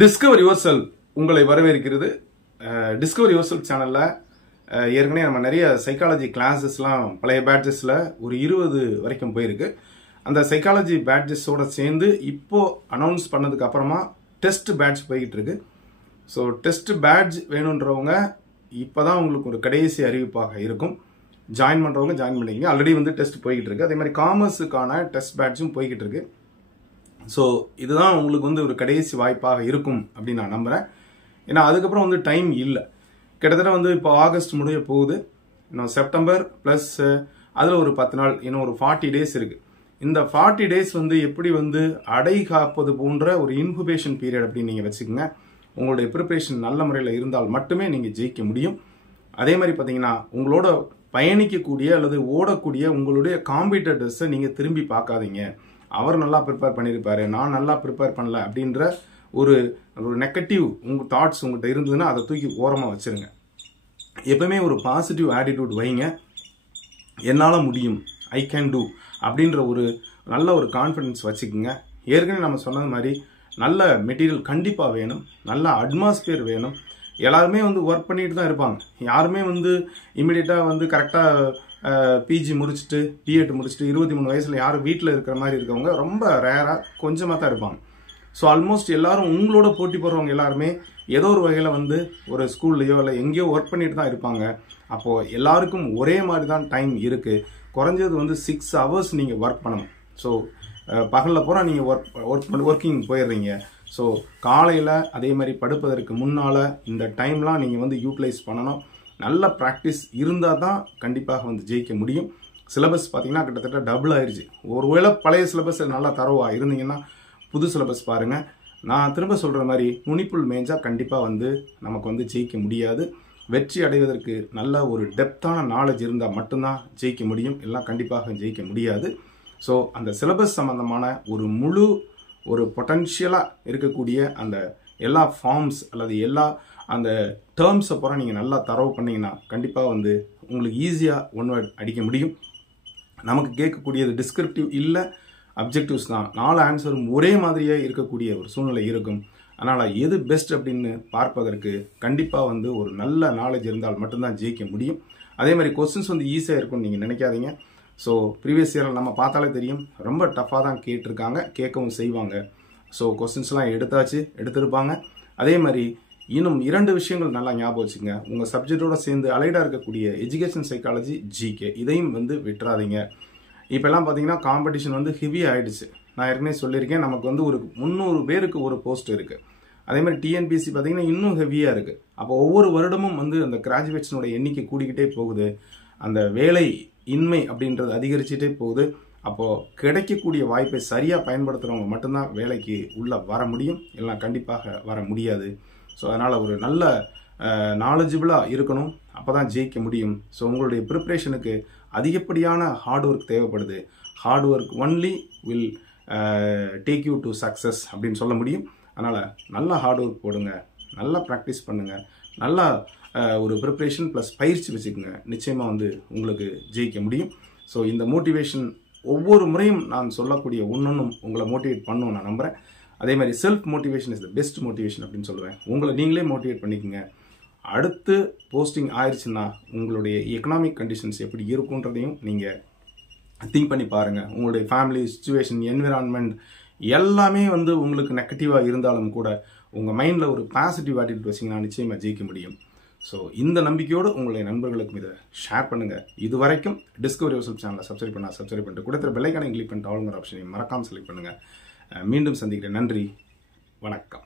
Discover your self உங்களை வரவேற்கிறது. Discover your self சேனல்ல ஏற்கனவே நம்ம நிறைய சைக்காலஜி கிளாஸஸ்லாம் பழைய பேட்சஸ்ல ஒரு 20 வரைக்கும் போயிருக்கு. அந்த சைக்காலஜி பேட்சஸோட சேர்ந்து இப்போ அனௌன்ஸ் பண்ணதுக்கு அப்புறமா டெஸ்ட் பேட்ச் போய்கிட்டு இருக்கு. ஸோ டெஸ்ட் பேட்ச் வேணுன்றவங்க இப்போதான் உங்களுக்கு ஒரு கடைசி அறிவிப்பாக இருக்கும். ஜாயின் பண்ணுறவங்க ஜாயின் பண்ணிக்கங்க. ஆல்ரெடி வந்து டெஸ்ட் போய்கிட்டு இருக்கு. அதே மாதிரி காமர்ஸுக்கான டெஸ்ட் பேட்சும் போய்கிட்டு இருக்கு. ஸோ இதுதான் உங்களுக்கு வந்து ஒரு கடைசி வாய்ப்பாக இருக்கும் அப்படின்னு நான் நம்புகிறேன். ஏன்னா அதுக்கப்புறம் வந்து டைம் இல்லை. கிட்டத்தட்ட வந்து இப்போ ஆகஸ்ட் முடிய போகுது. இன்னும் செப்டம்பர் ப்ளஸ் அதில் ஒரு 10 நாள், இன்னும் ஒரு 40 டேஸ் இருக்குது. இந்த 40 டேஸ் வந்து எப்படி வந்து அடை காப்பது போன்ற ஒரு இன்குபேஷன் பீரியட் அப்படின்னு நீங்கள் வச்சுக்கோங்க. உங்களுடைய ப்ரிப்பரேஷன் நல்ல முறையில் இருந்தால் மட்டுமே நீங்கள் ஜெயிக்க முடியும். அதே மாதிரி பார்த்தீங்கன்னா உங்களோட பயணிக்கக்கூடிய அல்லது ஓடக்கூடிய உங்களுடைய காம்படிட்டர்ஸை நீங்கள் திரும்பி பார்க்காதீங்க. அவர் நல்லா ப்ரிப்பேர் பண்ணியிருப்பாரு, நான் நல்லா ப்ரிப்பேர் பண்ணல அப்படின்ற ஒரு நெகட்டிவ் உங்கள் தாட்ஸ் உங்கள்கிட்ட இருந்ததுன்னா அதை தூக்கி ஓரமாக வச்சுருங்க. எப்பவுமே ஒரு பாசிட்டிவ் ஆட்டிடியூட் வைங்க. என்னால் முடியும், ஐ கேன் டூ அப்படின்ற ஒரு நல்ல ஒரு கான்ஃபிடன்ஸ் வச்சுக்கோங்க. ஏற்கனவே நம்ம சொன்னது மாதிரி நல்ல மெட்டீரியல் கண்டிப்பாக வேணும், நல்ல அட்மாஸ்பியர் வேணும். எல்லாருமே வந்து ஒர்க் பண்ணிட்டு தான் இருப்பாங்க. யாருமே வந்து இமீடியட்டாக வந்து கரெக்டாக பிஜி முடிச்சுட்டு பிஎட் முடிச்சுட்டு 23 வயசில் யாரும் வீட்டில் இருக்கிற மாதிரி இருக்கவங்க ரொம்ப ரேராக கொஞ்சமாக தான் இருப்பாங்க. ஸோ ஆல்மோஸ்ட் எல்லாரும் உங்களோட போட்டி போடுறவங்க எல்லாருமே ஏதோ ஒரு வகையில் வந்து ஒரு ஸ்கூல்லையோ இல்லை எங்கேயோ ஒர்க் பண்ணிட்டு தான் இருப்பாங்க. அப்போது எல்லாருக்கும் ஒரே மாதிரி தான் டைம் இருக்குது. குறைஞ்சது வந்து 6 hours நீங்கள் ஒர்க் பண்ணணும். ஸோ பகலில் பூரா நீங்கள் ஒர்க்கிங் போயிடுறீங்க. ஸோ காலையில் அதே மாதிரி படுப்பதற்கு முன்னால் இந்த டைம்லாம் நீங்கள் வந்து யூட்டிலைஸ் பண்ணணும். நல்ல ப்ராக்டிஸ் இருந்தால் தான் கண்டிப்பாக வந்து ஜெயிக்க முடியும். சிலபஸ் பார்த்தீங்கன்னா கிட்டத்தட்ட டபுள் ஆயிடுச்சு. ஒருவேளை பழைய சிலபஸ் நல்லா தரவாக இருந்தீங்கன்னா புது சிலபஸ் பாருங்கள். நான் திரும்ப சொல்கிற மாதிரி நுனிப்புள் மேய்ஞ்சா கண்டிப்பாக வந்து நமக்கு வந்து ஜெயிக்க முடியாது. வெற்றி அடைவதற்கு நல்ல ஒரு டெப்த்தான நாலேஜ் இருந்தால் மட்டும்தான் ஜெயிக்க முடியும். எல்லாம் கண்டிப்பாக ஜெயிக்க முடியாது. ஸோ அந்த சிலபஸ் சம்மந்தமான ஒரு முழு ஒரு பொட்டன்ஷியலாக இருக்கக்கூடிய அந்த எல்லா ஃபார்ம்ஸ் அல்லது எல்லா அந்த டேர்ம்ஸை பூரா நீங்கள் நல்லா தரவு பண்ணிங்கன்னா கண்டிப்பாக வந்து உங்களுக்கு ஈஸியாக ஒன் வேர்ட் அடிக்க முடியும். நமக்கு கேட்கக்கூடியது டிஸ்கிரிப்டிவ் இல்லை, அப்ஜெக்டிவ்ஸ் தான். 4 ஆன்சரும் ஒரே மாதிரியே இருக்கக்கூடிய ஒரு சூழ்நிலை இருக்கும். அதனால் எது பெஸ்ட் அப்படின்னு பார்ப்பதற்கு கண்டிப்பாக வந்து ஒரு நல்ல நாலேஜ் இருந்தால் மட்டும்தான் ஜெயிக்க முடியும். அதே மாதிரி கொஸ்டின்ஸ் வந்து ஈஸியாக இருக்கும்னு நீங்கள் நினைக்காதீங்க. ஸோ ப்ரீவியஸ் இயரில் நம்ம பார்த்தாலே தெரியும், ரொம்ப டஃப்பாக தான் கேட்டிருக்காங்க, கேட்கவும் செய்வாங்க. ஸோ கொஸ்டின்ஸ்லாம் எடுத்திருப்பாங்க. அதே மாதிரி இன்னும் 2 விஷயங்கள் நல்லா ஞாபகம் வச்சுங்க. உங்கள் சப்ஜெக்டோட சேர்ந்து அலைடாக இருக்கக்கூடிய எஜுகேஷன் சைக்காலஜி, ஜிகே இதையும் வந்து விட்டுறாதீங்க. இப்போல்லாம் பார்த்தீங்கன்னா காம்படிஷன் வந்து ஹெவி ஆகிடுச்சு. நான் ஏற்கனவே சொல்லியிருக்கேன், நமக்கு வந்து ஒரு 300 பேருக்கு ஒரு போஸ்ட் இருக்குது. அதே மாதிரி டிஎன்பிஎஸ்சி பார்த்தீங்கன்னா இன்னும் ஹெவியாக இருக்குது. அப்போ ஒவ்வொரு வருடமும் வந்து அந்த கிராஜுவேட்ஸனோட எண்ணிக்கை கூடிக்கிட்டே போகுது. அந்த வேலை இன்மை அப்படின்றது அதிகரிச்சுட்டே போகுது. அப்போது கிடைக்கக்கூடிய வாய்ப்பை சரியாக பயன்படுத்துகிறவங்க மட்டும்தான் வேலைக்கு உள்ளே வர முடியும். எல்லாம் கண்டிப்பாக வர முடியாது. ஸோ அதனால் ஒரு நல்ல நாலேஜபிளாக இருக்கணும். அப்போ தான் ஜெயிக்க முடியும். ஸோ உங்களுடைய ப்ரிப்ரேஷனுக்கு அதிகப்படியான ஹார்ட் ஒர்க் தேவைப்படுது. Hard work only will take you to success அப்படின்னு சொல்ல முடியும். அதனால் நல்லா ஹார்ட் ஒர்க் போடுங்க, நல்லா ப்ராக்டிஸ் பண்ணுங்கள், நல்லா ஒரு ப்ரிப்ரேஷன் ப்ளஸ் பயிற்சி வச்சுக்கோங்க. நிச்சயமாக வந்து உங்களுக்கு ஜெயிக்க முடியும். ஸோ இந்த மோட்டிவேஷன் ஒவ்வொரு முறையும் நான் சொல்லக்கூடிய ஒன்னொன்னும் உங்களை மோட்டிவேட் பண்ணும் நான் நம்புகிறேன். அதே மாதிரி self motivation is the best motivation அப்படின்னு சொல்லுவேன். உங்களை நீங்களே மோட்டிவேட் பண்ணிக்கோங்க. அடுத்து போஸ்டிங் ஆயிடுச்சுன்னா உங்களுடைய எக்கனாமிக் கண்டிஷன்ஸ் எப்படி இருக்குன்றதையும் நீங்கள் திங்க் பண்ணி பாருங்கள். உங்களுடைய ஃபேமிலி சிச்சுவேஷன், என்விரான்மெண்ட் எல்லாமே வந்து உங்களுக்கு நெகட்டிவாக இருந்தாலும் கூட உங்கள் மைண்டில் ஒரு பாசிட்டிவ் ஆட்டிடியூட் வச்சிங்கன்னா நிச்சயமாக ஜெயிக்க முடியும். ஸோ இந்த நம்பிக்கையோடு உங்களுடைய நண்பர்களுக்கும் இதை ஷேர் பண்ணுங்கள். இது வரைக்கும் டிஸ்கவர் யுவர் செல்ஃப் சேனலை சப்ஸ்கிரைப் பண்ணிட்டு கொடுத்துற பெல் ஐகானை கிளிக் பண்ணிட்டு ஆளுங்கிற ஆப்ஷனை மறக்காமல் செலக்ட் பண்ணுங்கள். மீண்டும் சந்திக்கிறேன். நன்றி, வணக்கம்.